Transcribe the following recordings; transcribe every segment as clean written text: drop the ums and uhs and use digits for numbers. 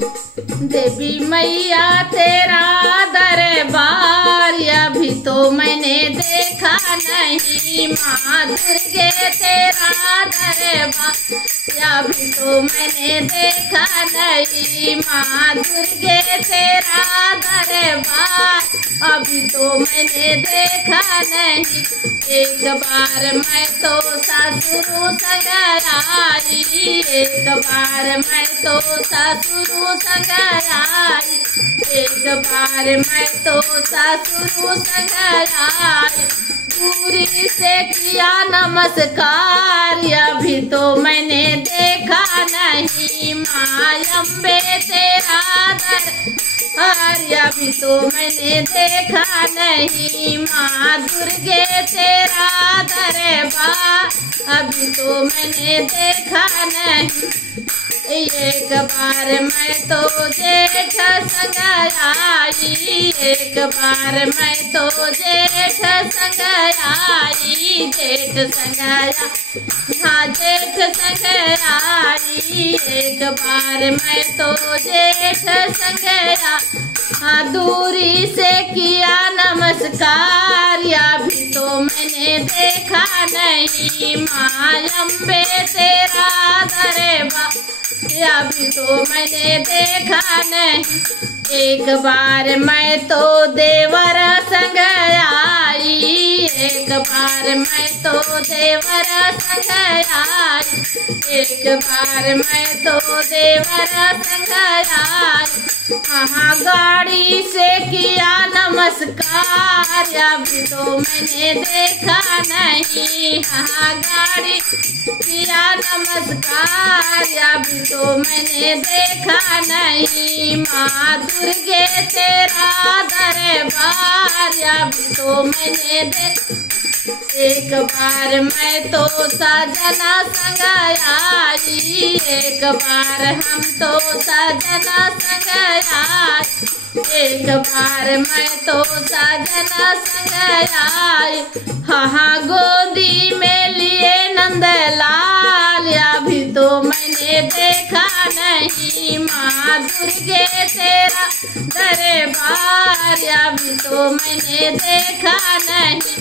देवी मैया तेरा दरबार अभी तो मैंने देखा नहीं। माँ दुर्गे तेरा दरबार अभी तो मैंने देखा नहीं। माँ दुर्गे तेरा दरबार अभी तो मैंने देखा नहीं। एक बार मैं तो ससुर संग आई, एक बार मैं तो ससुर संग आई, एक बार मैं तो ससुर संग आई। दूरी से किया नमस्कार अभी तो मैंने देखा नहीं। माँ अम्बे तेरा दरबार अभी तो मैंने देखा नहीं। माँ दुर्गे तेरा दरबार अभी तो मैंने देखा नहीं। एक बार मैं तो जेठ संग आई, एक बार मैं तो जेठ संग आई, जेठ संग आई, हाँ जेठ संग आई। एक बार मैं तो जेठ संग आई। हाँ दूरी से किया नमस्कार अभी तो मैंने देखा नहीं। माँ अम्बे तेरा दरबार अभी तो मैंने देखा नहीं। एक बार मैं तो देवर संग आई, एक बार मैं तो देवर संग आई, एक बार मैं तो देवर संग आई। हाँ गाड़ी से किया नमस्कार अभी तो मैंने देखा नहीं। हाँ गाड़ी किया नमस्कार अभी तो मैंने देखा नहीं। माँ दुर्गे तेरा दरबार अभी तो मैंने एक बार मैं तो सजना संग आई, एक बार हम तो सजना संग आई, एक बार मैं तो सजना संग आई। हाँ गोदी में लिए नंदलाल अभी तो मैंने देखा नहीं। माँ दुर्गे तेरा दरबार अभी तो मैंने देखा नहीं।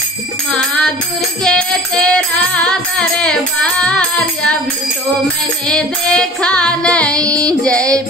माँ दुर्गे तेरा दरबार अभी तो मैंने देखा नहीं। जय